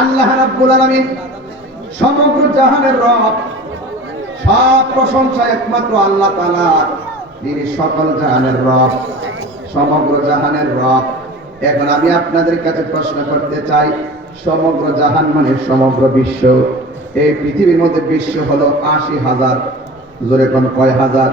আল্লাহ রাব্বুল আলামিন সমগ্র জাহানের রব, সব প্রশংসা একমাত্র আল্লাহ তাআলা, তিনি সকল জাহানের রব, সমগ্র জাহানের রব। এখন আমি আপনাদের কাছে প্রশ্ন করতে চাই, সমগ্র জাহান মানে সমগ্র বিশ্ব? এই পৃথিবীর মধ্যে বিশ্ব হলো আশি হাজার, জোরে কোন কয় হাজার?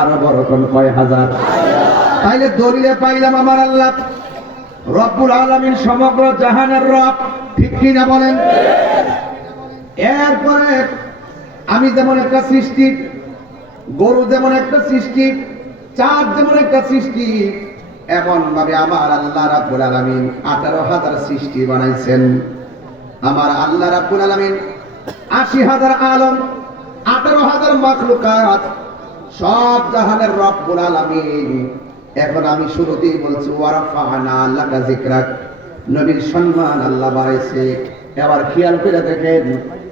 আরও বড় কোন কয় হাজার? তাইলে দলিলে পাইলাম আমার আল্লাহ। রব্বুল আলামিন সমগ্র জাহানের রব, ঠিক কি না বলেন? এরপরে আমি যেমন একটা সৃষ্টি, গরু যেমন একটা সৃষ্টি, চাঁদ যেমন একটা সৃষ্টি এমন ভাবে আমার আল্লাহ রাব্বুল আলামিন আঠারো হাজার সৃষ্টি বানাইছেন। আমার আল্লাহ রাব্বুল আলামিন আশি হাজার আলম, আঠারো হাজার মাখলুকাত, সব জাহানের রব্বুল আলামিন এখন আমি শুরুতেই বলছি ওয়ারাফানা আল্লাহকা যিকরাক। নবীর সম্মান আল্লাহ বাড়াইছে। এবার খেয়াল করে দেখেন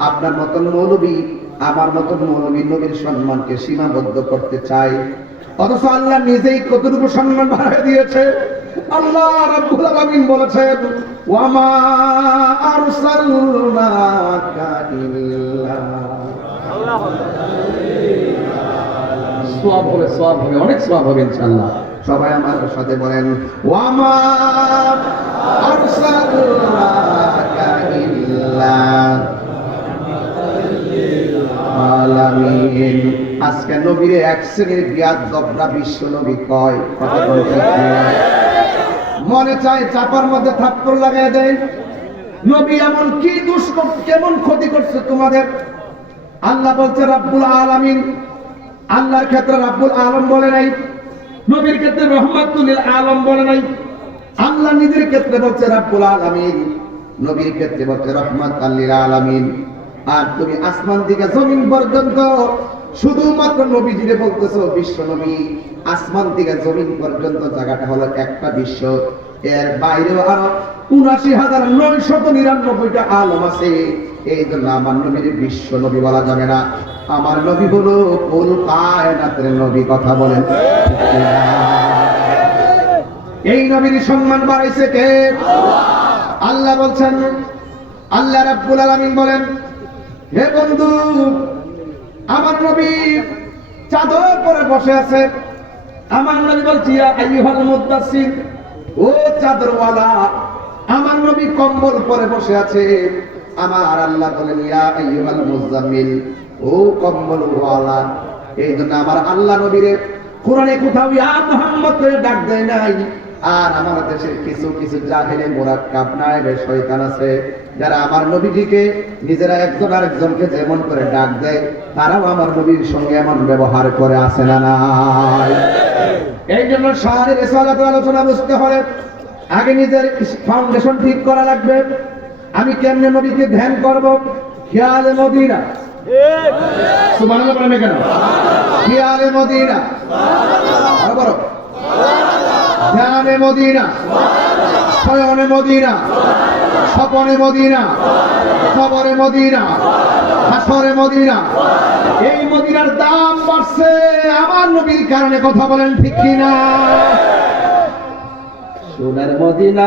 আপনার মতন মৌলবী আমার মতন মৌলবী নবীর সম্মানকে সীমাবদ্ধ করতে চাই অথচ আল্লাহ নিজেই কতটুকু সম্মান বাড়াই দিয়েছে? আল্লাহ রাব্বুল আলামিন বলেছেন ওয়ামা আরসালনাকা ইল্লা সওয়াব হবে সওয়াব হবে অনেক সওয়াব হবে ইনশাআল্লাহ। সবাই আমার সাথে বলেন, ওয়ামা আজকে নবীরে এক শ্রেণির জ্ঞাত দবরা বিশ্ব নবী কয়, কথা বলতে মনে চায় চাপার মধ্যে থাপ্পড় লাগাই দেয়। নবী এমন কি দুষ কেমন ক্ষতি করছে তোমাদের? আল্লাহ বলছে, রাব্বুল আলামিন। আল্লাহর ক্ষেত্রে রাব্বুল আলম বলে নাই। নবীর ক্ষেত্রে রহমাতুল্লিল আলম বলে নাই। আল্লাহ নিজের ক্ষেত্রে বলছে, রাব্বুল আলামিন। নবীর ক্ষেত্রে বলছে রহমাত আল্লিল আলামিন। আর তুমি আসমান থেকে জমিন পর্যন্ত শুধুমাত্র নবীজিরে বলতেছো, বিশ্ব নবী। আসমান থেকে জমিন পর্যন্ত জায়গাটা হলো একটা বিশ্ব। এর বাইরেও আরও উনাশি হাজার নয়শত নিরানব্বইটা আলম আছে। এই জন্য আমার নবীর বিশ্ব নবী বলা যাবে না। আমার নবী হলো কুল কায়নাতের নবী, কথা বলেন। এই নবীর সম্মান বাড়াইছে কে? আল্লাহ বলছেন, আল্লাহ রাব্বুল আলামিন বলেন, হে বন্ধু, আমার নবী চাদর পরে বসে আছে। আমার নবী বলছি আইয়ুহাল মুদ্দাসসির ও চাদরওয়ালা, আমার নবী কম্বল পরে বসে আছে। আমার আল্লাহ বলেন, ইয়া আইয়ুহাল মুজাম্মিল ও কম্বলওয়ালা এই জন্য আমার আল্লাহ নবীরে কোরআনে কোথাও ইয়া মুহাম্মদ করে ডাক দেয় নাই। আর আমার দেশের কিছু কিছু জাহেলে মোরাক্কাব নায়েবে শয়তান আছে, যারা আমার নবীজিকে নিজেরা একজন আরেকজনকে যেমন করে ডাক দেয়, তারাও আমার নবীর সঙ্গে এমন ব্যবহার করে আসে না নাই। এই জন্য শাহরের রেসালাত আলোচনা বুঝতে হলে আগে নিজের ফাউন্ডেশন ঠিক করা লাগবে। আমি কেমনে নবীকে ধ্যান করব? খেয়ালে মদিনা। সুবহানাল্লাহ বলেন কেন? খেয়ালে মদিনা। আরও বড় ধ্যানে মদিনা। শয়নে মদিনা। স্বপনে মদিনা। খবরে মদিনা। হাসরে মদিনা। এই মদিনার দাম বাড়ছে। আমার নবীর কারণে কথা বলেন ঠিক কিনা? সোনার মদিনা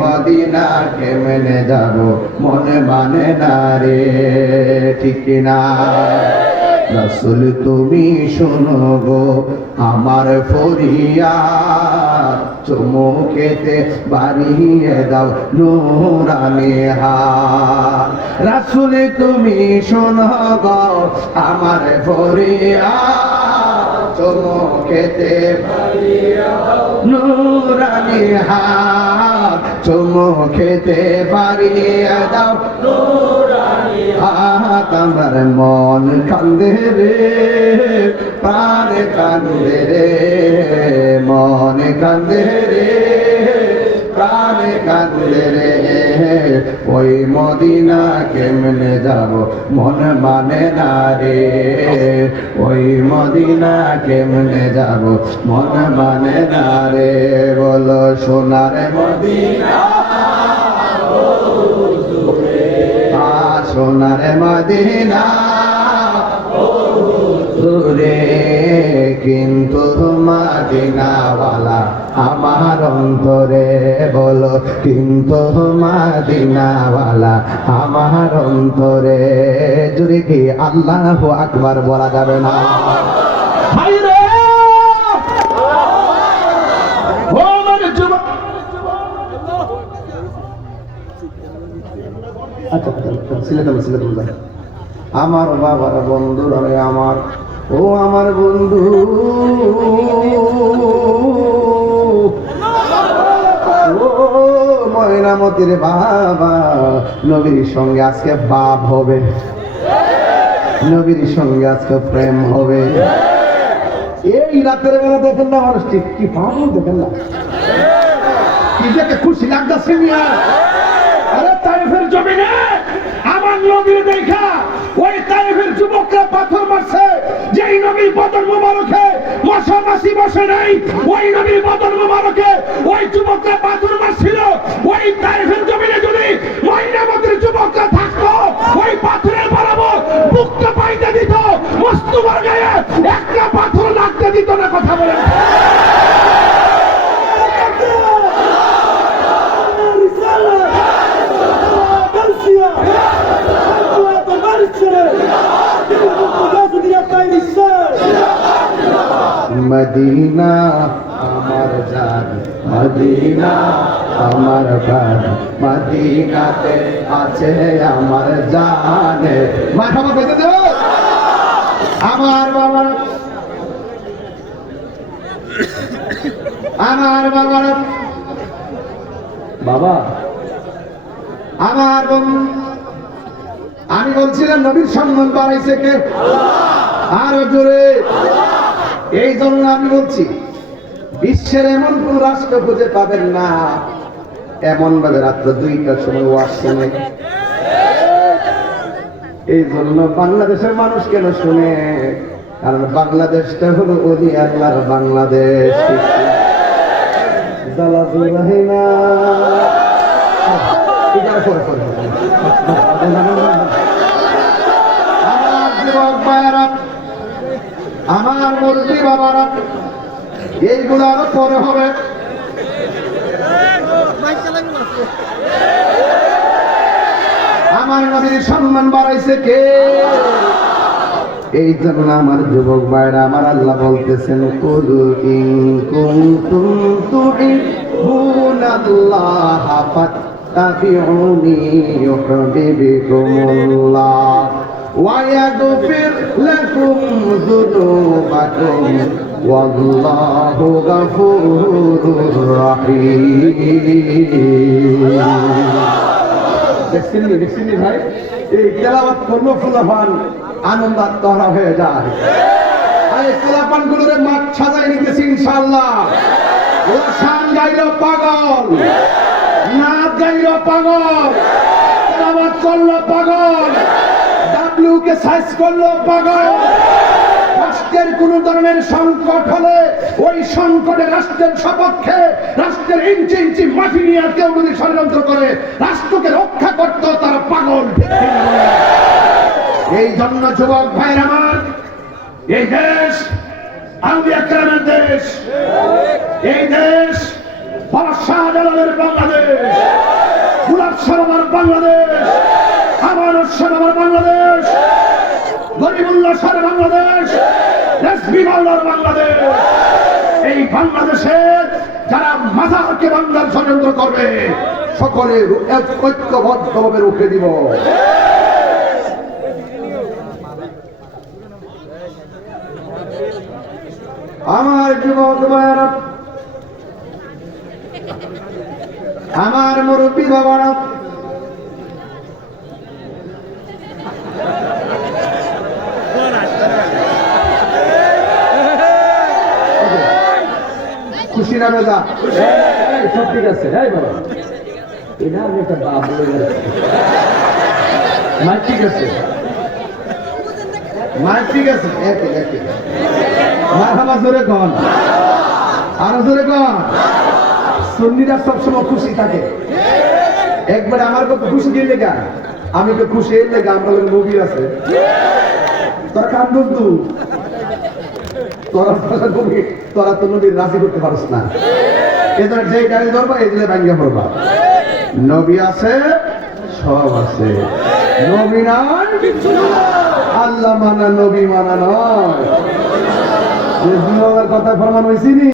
মদিনা কেমনে যাব? মনে মানে না রে, ঠিক না রসুল তুমি শোনো গো, আমার ফরিয়া চুমুকেতে বাড়িয়ে দাও নুরানি হাত। রাসুল তুমি শোনো গো, আমার ফরিয়া চুমুকেতে নুরানি হাত চুমো খেতে পারিয়ে দাও। হাত আমার মন কান্দে রে, প্রাণ কান্দে রে, মন কান্দে রে, প্রাণ কান্দে রে। ওই মদিনা কেমনে যাব? মন মানে না রে। ওই মদিনা কেমনে যাব? মন মানে না রে। বলো সোনার মদিনা। সোনার মদিনা। দূরে কিন্তু মাদিনাওয়ালা আমার অন্তরে বলো কিন্তু মাদিনাওয়ালা আমার অন্তরে। যদি কি আল্লাহ আকবার বলা যাবে না? আচ্ছা আচ্ছা সিলেট সিলেট আমার বাবার বন্ধু রে আমার ও আমার বন্ধু। ময়নামতির বাবা, নবীর সঙ্গে আজকে বাপ হবে। নবীর সঙ্গে আজকে প্রেম হবে। এই রাতের বেলা দেখেন না মানুষ ঠিক কি পাবো দেখেন না। কি যে একটা খুশি লাগতেছে আরে তাইফের জমিনে আমার নবীর দেখা, ওই তাইফের যুবকরা পাথর মারছে। নবীর বদন মোবারকে মশা মাসি বসে নাই। ওই নবীর বদন মোবারকে, ওই যুবকরা পাথর মারছিল। ওই তারিখের জমিনে যদি মহিনামতের যুবকরা থাকতো, ওই পাথরের বরাবর মুক্ত পাইতে দিত, মস্তু গায়ে একটা পাথর লাগতে দিত না কথা বলে। মদিনা, আমার জান। মদিনা, আমার প্রাণ। মদিনাতে আছে আমার জানে। মাথা পেতে দেব আমার বাবার আমার বাবার বাবা। আমার আমি বলছিলাম, নবীর সম্মান বাড়াইছে কে? আরও জোরে। এই জন্য আমি বলছি, বিশ্বের এমন কোন রাষ্ট্র খুঁজে পাবেন না। এমন ভাবে রাত্র দুইটার সময় ওয়াজ শুনে। এই জন্য বাংলাদেশের মানুষ কেন শুনে? কারণ বাংলাদেশটা হলো অলি আল্লাহর বাংলাদেশ। না। মুরব্বী বাবারা, এইগুলো আরও পরে হবে। আমার নবীর সম্মান বাড়াইছে কে? এই জন্য আমার যুবক ভাইরা, আমার আল্লাহ বলতেছেন, কুলু ইন কুনতুম ويغفر لكم ذنوبكم والله غفور رحيم দেখছেন নি দেখছেন নি ভাই এই তেলাওয়াত করলো ফুলাফান আনন্দ আত্মহারা হয়ে যায় আর এই তেলাপান গুলোরে মাঠ সাজাই নিতেছি ইনশাআল্লাহ ওরা শান গাইল পাগল নাচ গাইল পাগল তেলাওয়াত করলো পাগল ডাব্লিউ সাইজ করল পাগল রাষ্ট্রের কোন ধরনের সংকট হলে ওই সংকটে রাষ্ট্রের সপক্ষে রাষ্ট্রের ইঞ্চি ইঞ্চি মাটি নিয়ে কেউ যদি ষড়যন্ত্র করে, রাষ্ট্রকে রক্ষা করতো তারা পাগল? এই জন্য যুবক ভাইয়ের আমার, এই দেশ আউলিয়া কেরামের দেশ, এই দেশ বাবা শাহজালালের বাংলাদেশ, গুলাব সালামার বাংলাদেশ আমার সালামার বাংলাদেষ গরিবুল্লাহ সার বাংলাদেশ। বাংলাদেশ। এই বাংলাদেশে যারা মাজারকে বাংলার ষড়যন্ত্র করবে, সকলে ঐক্যবদ্ধভাবে রুখে দিব। আমার যুবক আমার মুরব্বী বাবারা খুশি না বেজা সব ঠিক আছে এই বাবা। এটা আমি একটা বাপ ঠিক আছে? ঠিক আছে একে একে মা হাবা জোরে কন। আরও জোরে কন। সুন্নিরা সবসময় খুশি থাকে। একবারে আমার কত খুশি দিয়ে লেগা। আমি তো খুশি এর লেগা আমরা মুভি আছে। তোরা কান বন্ধু নবী তোরা তো নবীর রাজি করতে পারিস না। এদের যে গাড়ি ধরবা পড়বা। নবী আছে, সব আছে। নবী নাই, আল্লাহ মানা, নবী মানা নয়। কথা ফরমান হয়েছিনি